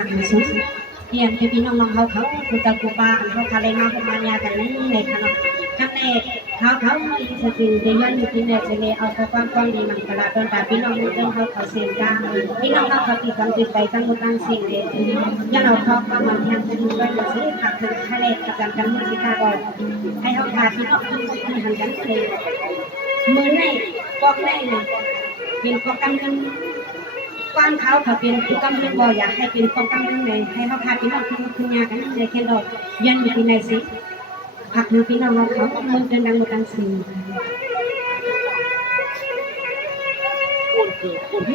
ขังสุดเรียนพี่น้องๆเขากูจะกูปาเขาคาเลมาพมายากันในขนมข้างในเขาสกินเดียนกินเนี่ยจะเลยเอาความดีมันกระโดดแต่พี่น้องเรื่องเขาเสียงกันพี่น้องเขาติดกันติดใจตั้งมุตั้งสิ่งเดียวยังเราเขาก็มันยังจะดูไว้จะซื้อผักถึงทะเลกับกันมือที่ตาบอดให้เขาทาพี่น้องที่หันกันเลยมือในกอกในเป็นกอกกำลังกว้างเขาเป็นผู้กำลังบ่อยากให้เป็นกองกำลังเลยให้เขาพาพี่น้องคุณยากันในเขตดอกยันอยู่ที่ไหนสิผักมือพี่น้องเขามือเดินดังมือดังสิ่ง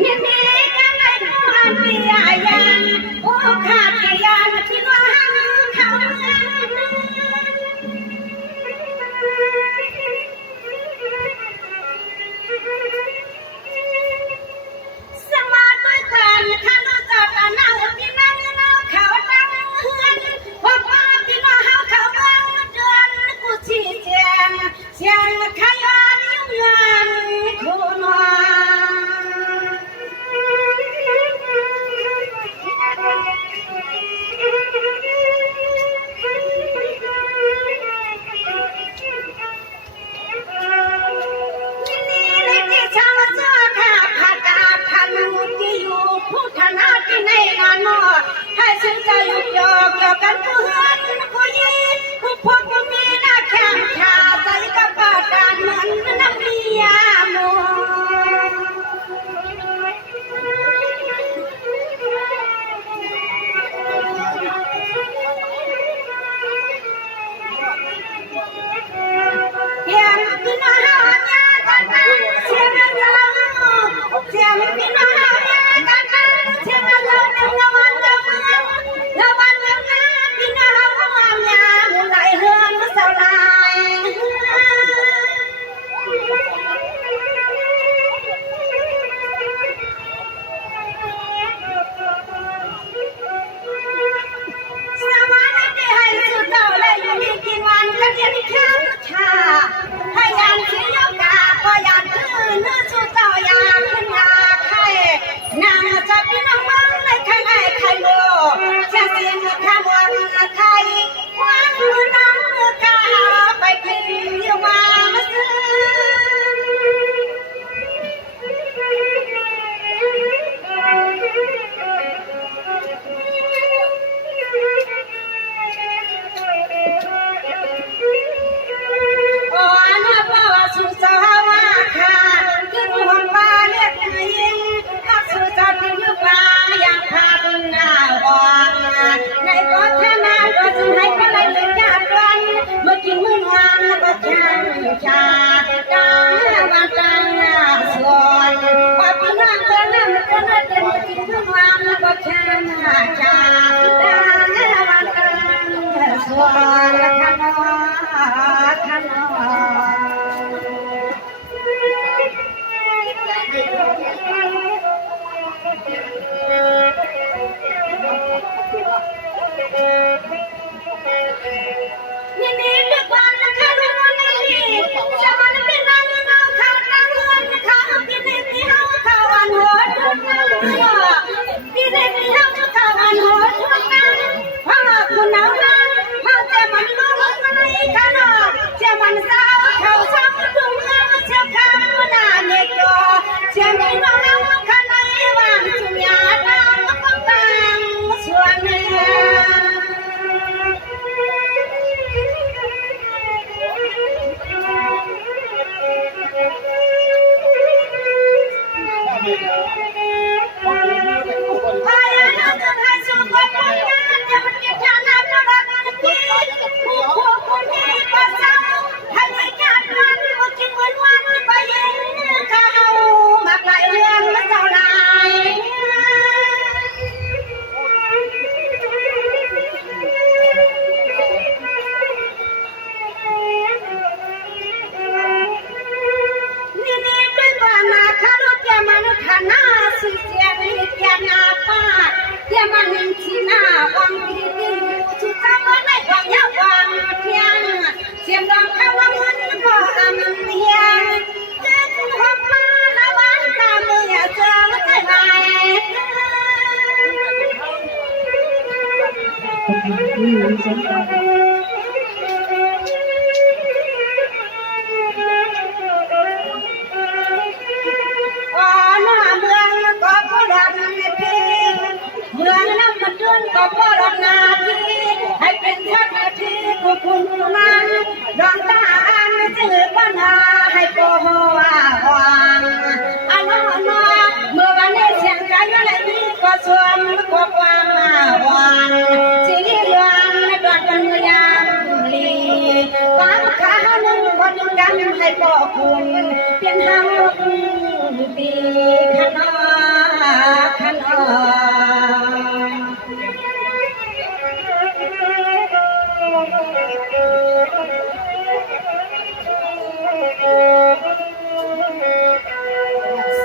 เนี่ยยังไงก็เสียยังโอ้ขาดยังที่น้องเขาสมาร์ทด้วยกันข้าน้องจับนั่งพี่นั่งเขาตั้งเฮือนพบว่าพี่น้องเขาเมืองเดือนกูชี้แจงเสียงขยันยุ่งยากคุณว่า ผู้ธนาที่ในงานนอให้ฉันจะยุยอกเกี่ยวกันเพื่อนผู้หญิงผู้พบผู้มีหน้าแข็งชาใจกับปาการเหมือนน้ำเมียโมเพียงพี่น้องกันเสียงเราเสียงพี่น้องเชื่อเราในวันเดิมเราวันเดิมนะพี่น้องความยามไหลเฮือนสลายสวัสดีให้สุดเจ้าเลยมีกินวันก็เรียนข้าวชาให้ยามชี้ยกาก็ยามคือเนื้อสุดเจ้ายามขึ้นยาไข่นางจะพี่น้องมึงในใครในใครโลเชื่อเสียงข้าวันใครวันมือน้ำมือกาไปกินเยาว่ามาซื้อนะพ่อสุสาวาค่ะคือรวมบ้านเรียกยิงทักสุจัดยุกลาอย่างพาเป็นหน้าอ่อนในก็แค่นาก็จะให้ก็เลยเลยยากกันเมื่อกินมื้อวานก็แข็งชาดังวันดังส่วนพอพี่น้องก็นั่งก็นั่งเดินกินมื้อวานก็แข็งชาดังวันดังส่วนข้างนอกข้างนอกนี่ทุกวันนะคะทุกวันนี้จะมาเป็นนางเงาข่าวตั้งเฮือนนะคะพี่ในที่เฮาข่าวอันหัวทุกเงาพี่ในที่เฮาข่าวอั สนใจว่าหน้าเมืองก็ผู้ดำทีเมืองน้ำมันเดือนก็ผู้ดำนาทีให้เป็นชักทีกุคุณมาดองตาอันจืดปัญหาให้โกโหว่าวางอันนั้นเมื่อวันนี้เสียงกันอะไรนี้ก็สวมก็ความมาวางสิ่งที่เรื่องดวงปัญญาลีความขาหนึ่งคนกันให้พ่อคุณเป็นห้างปีขนาขนา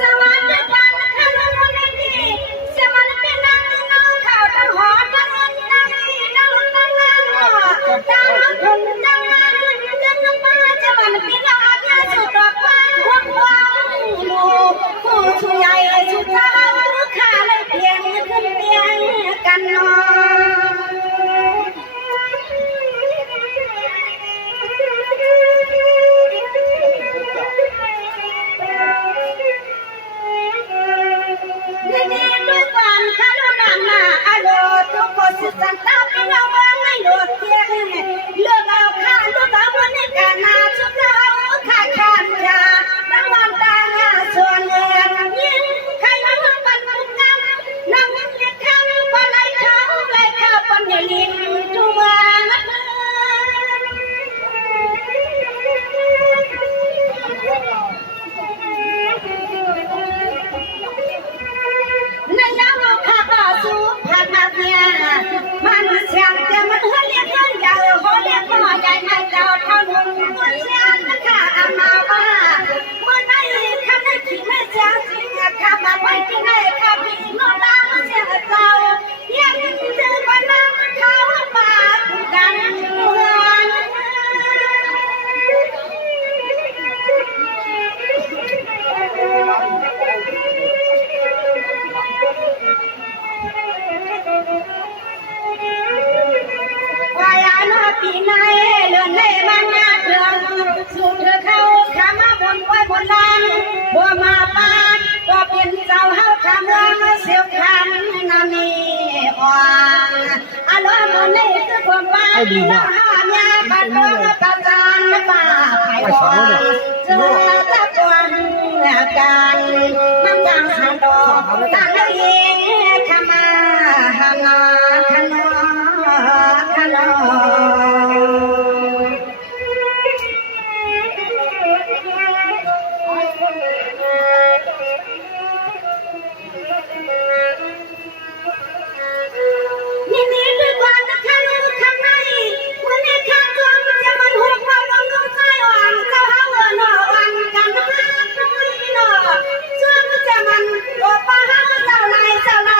สวัสดีวันข้าลงวันนี้สวัสดีนางน้องข่าวตั้งหอตั้งเงินตั้งนี่ตั้งตั้งงานหอตั้งคนตั้งงานเงินน้ำมาจะมันเป็นอาญาสุดดอกฟ้าควงควงลูกผู้ช่วยสุดท้ายข้าเลยเพียงขึ้นเพียงกันนอนี่ด้วยความคารพนาอโลทุกคนสุดสันตาเป็นเราเมืองไม่โดดเที่ยงเลือกเอาข้าลูกเอาวันนี้การนาชุดเราข้าข้ามยาตั้งวันตาหน้าส่วนเงินยิ่งใครมาว่าปันทุกคำนั่งเรียกคำปลายเขาปลายข้าปันยลินทุกวันนั่นแล้วข้าก็สู้ผ่านมาเพียมันเสียงจะมันเฮียเฮียยาวหัวเรียกพ่อใหญ่ไม่เจ้าเท่านุ่มตัวเสียงข้าอามาว่าเมื่อไหร่ข้าได้ขี่ไม่เสียจริงข้ามาไปที่ไหนข้าพี่น้องตาเสียเจ้ายังถือว่าน้ำเขาป่ากันเมืองวายานาปีนายเลื่อนในมันนาเดืองสู่เธอเข้าขามาบนไว้บนลานบัวมาปานก็เป็นเจ้าเฮาขาเมืองเสียวคันนามีอ่อนอารมณ์นี้คือความบ้านละหาญาปัดดวงตาจานป่าไผ่บอนเจอตะกวนกันน้ำจางสันดอกตาเลี้ยขมาหานาขนาขนานี่ด้วยความข้าลูกข้างในวันนี้ข้าตัวมันจะมันหัวความลงลงใจอ่อนเจ้าเฮาหน่อวันกันนะคุยหน่อช่วยมันจะมันโอป้าเฮาเจ้านาย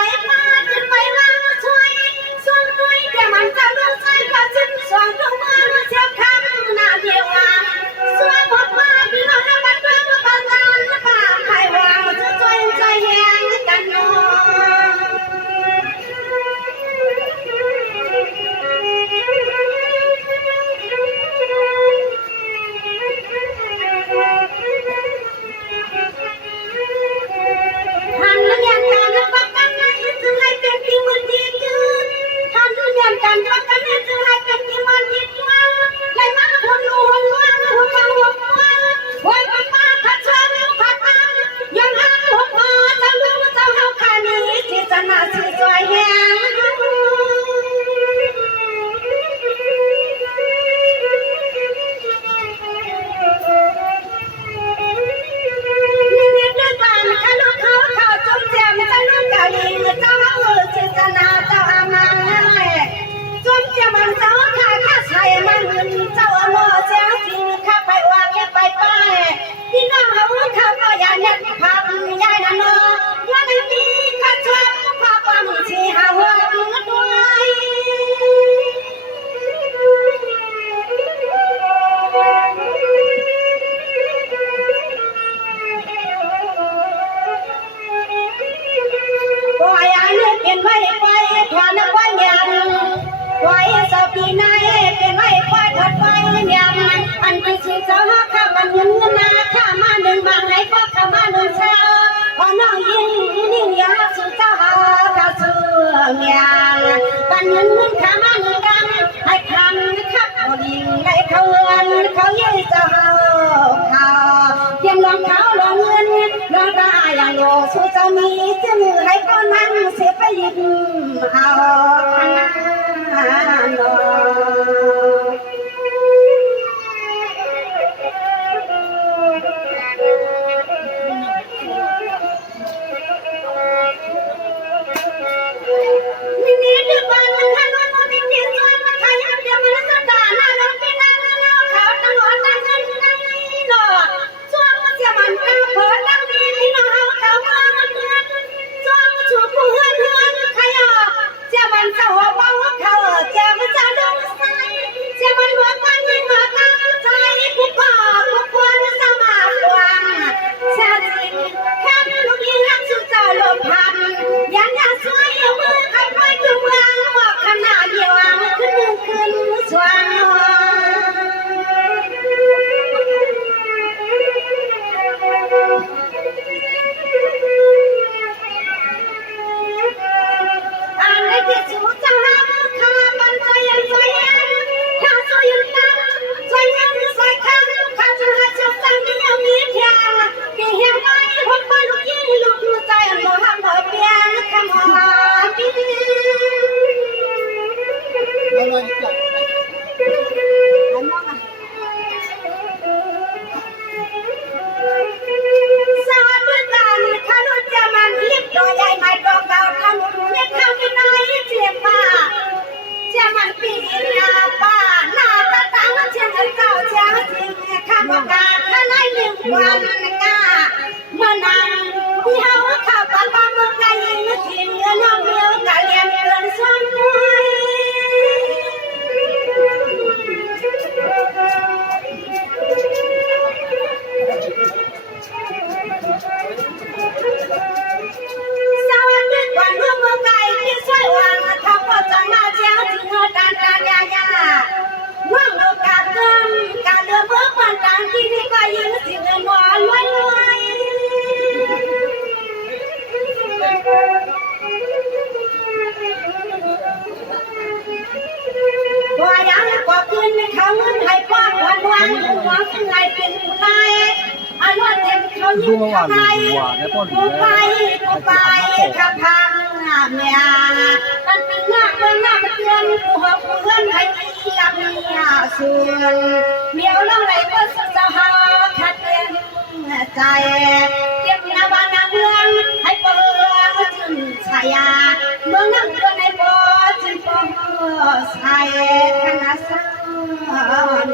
เจ้าข้าบันเงินนาข้ามาหนึ่งบางไหนก็ข้ามาหนึ่งเช้าพอน้องยิ่งนิ่งยาสุเจ้าข้าเสื่อมยางบันเงินข้ามาหนึ่งกันให้คำขับเอาดิ่งได้เขาเงินเขาเยี่ยเจ้าข้าเพียงลองเขาลองเงินลองตาอย่างโลสุเจ้ามีจะมือให้ก็นั่งเสียไปยิบเอาโนดูเมื่อวานดูว่าในป้อนดูแลกูไปข้างทางเมียมันเป็นหน้าเพื่อนหน้ามันเตือนกูหอบเพื่อนให้ที่ลำเมียส่วนเมียวเล่าไรก็สุดจะหาขัดเตือนใจเก็บนาบ้านนาเมืองให้เปิดจึงชายาเมืองน้ำเตือนให้ปอจึงปอใส่ขนาดสาน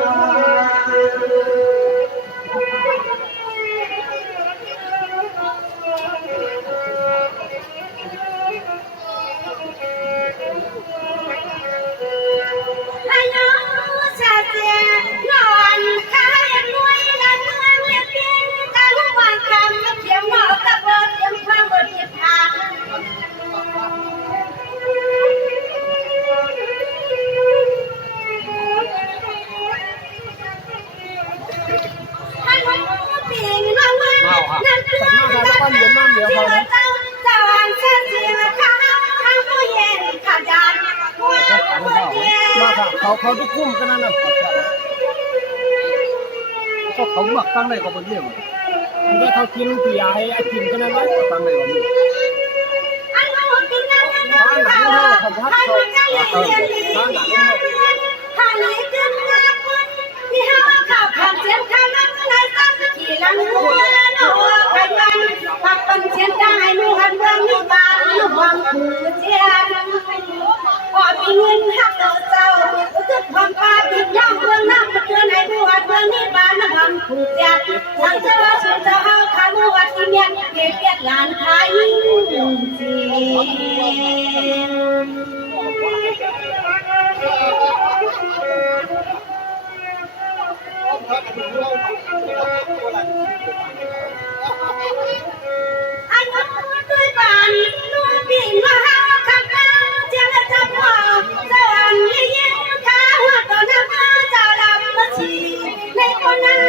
เขาทุกคุ้มกันนั่นน่ะก็เขาหมักตั้งได้ก็เป็นเรื่องมันได้เขากินปีไอ้กินกันนั่นแหละตั้งได้ว่ามีเงินหักเราเจ้าทุกความปาติดย่างเมืองน้ำเตือนในบัวเมืองนี้บ้านน้ำผูกจัดทางเจ้าสุดเจ้าขาบัวที่เมียนเก็บเก็บหลานไทยจีไอ้น้องด้วยบ้านน้องปีนมาหาข้างหน้าเจ้าจะพอเจ้าอันยิ่งข้าหัวตัวน้ำเจ้าลำมาชีในคนนั้น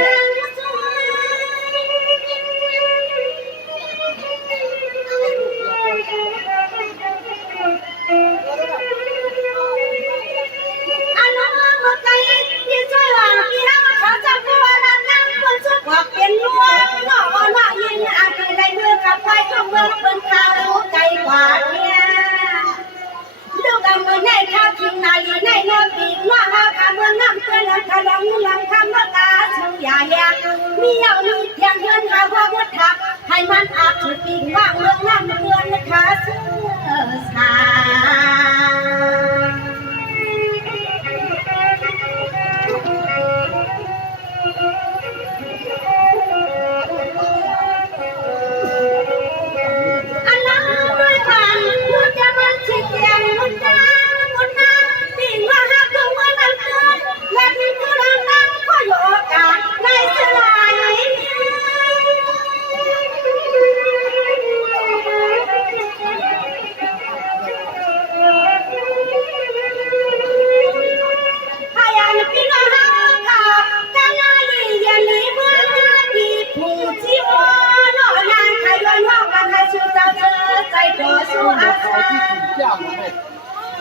งนาลีในโนปีกว่าคำเมืองน้ำเตือนหลังคาหลังหลังคำว่ากาชูยาแยงมีเอามีเพียงเงินหาว่าวัดทักให้มันอับถือปีกว่าเมืองน้ำเตือนนะคะเสื้อสา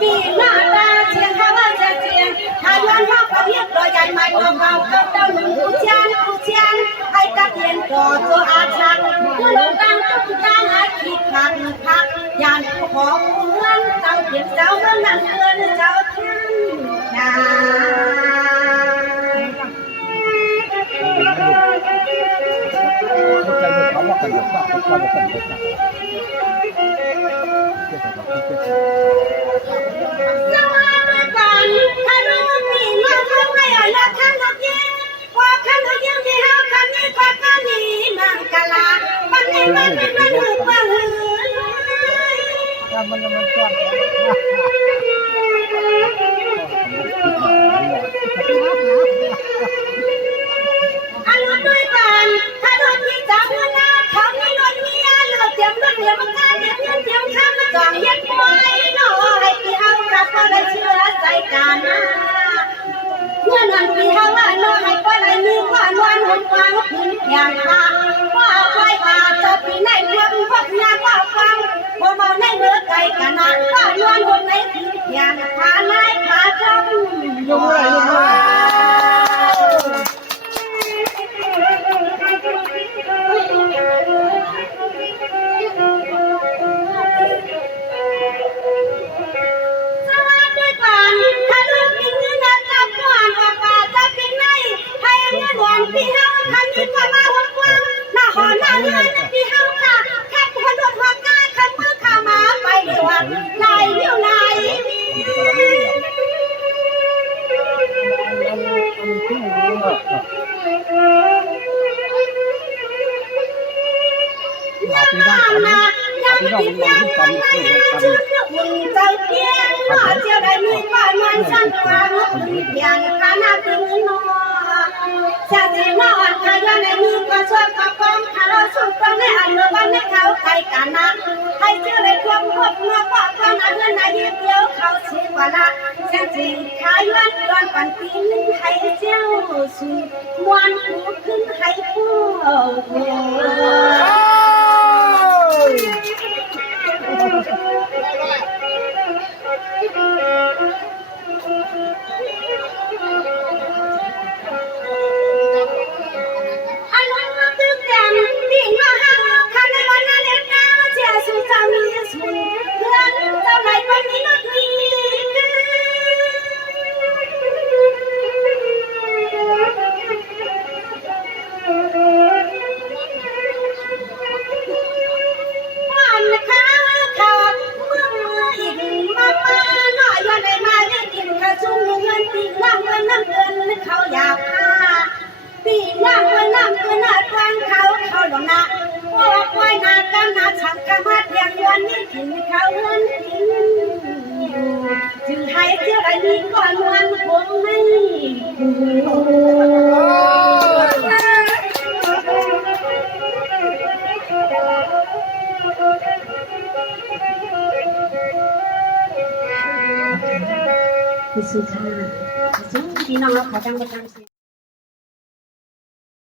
ปีหน้าตาเชียงข้าวเชียงเชียงถ้าย้อนว่าเขาเรียกตัวใหญ่ไม่ต้องเอาเจ้าหนุ่มผู้เชียนให้ตะเกียนก่อตัวอาชักผู้ลงตั้งตุ้งตั้งอาคิดพักยานผู้ของเมืองเจ้าเพียงเจ้าเมืองนั้นเกินเจ้าทั้งชาเขาว่ากันเดี๋ยวก็เขาว่ากันเดี๋ยวก็มันจ้อนอันนั้นด้วยกันถ้าโดนที่จับมือหน้าเขาไม่โดนเมียเลิกเตรียมรถเตรียมมันการเตรียมข้ามมาจ่องเย็ดไว้หน่อยที่เอากลับก็ได้เชื่อใจกันนะเมื่อนั้นที่เขาว่าน้อยก็ได้มีความวันหุ่นวางพื้นอย่างค่ะว่าไว้ว่าจะปีไหนเรื่องพวกยาว่าฟังพอมาในเมื่อไกลกันนะว่าย้อนหุ่นในพื้นอย่างขาไล่ขาจมอยู่พี่เฮาคันนี้ก็มาหัวกว้างหน้าหอหน้าเงินพี่เฮาค่ะแค่คนโดนหัวกาคันมือขามาไปดีกว่าไหนอยู่ไหนพี่น้องยังกันชื่อหุ่นเจ้าเพียงหน้าเจ้าได้มีบ้านมันฉันกลางหุ่นเพียงขาหน้าตึงนอชาตินอนขยันในมือก็ช่วยประกอบขาเราสุดตรงในอันเมื่อวันในเขาไกลกันนะให้เชื่อในความพบเมื่อว่าความอันเงินในยืดเดียวเขาชื่อว่าละเส้นจริงขายวันตอนปันปีนให้เจ้าสุดมวนหูขึ้นให้ผู้เขาอยากพาปีน้ำวันน้ำคือหน้าทางเขาหลงนะว่าควายนากันนาฉันกำมัดอย่างวันนี้ถึงเขาเงินทิ้งจึงให้เจ้าได้มีก่อนวันคงไม่คือสุดท้ายพี่น้องเราขอจังประจำเสียง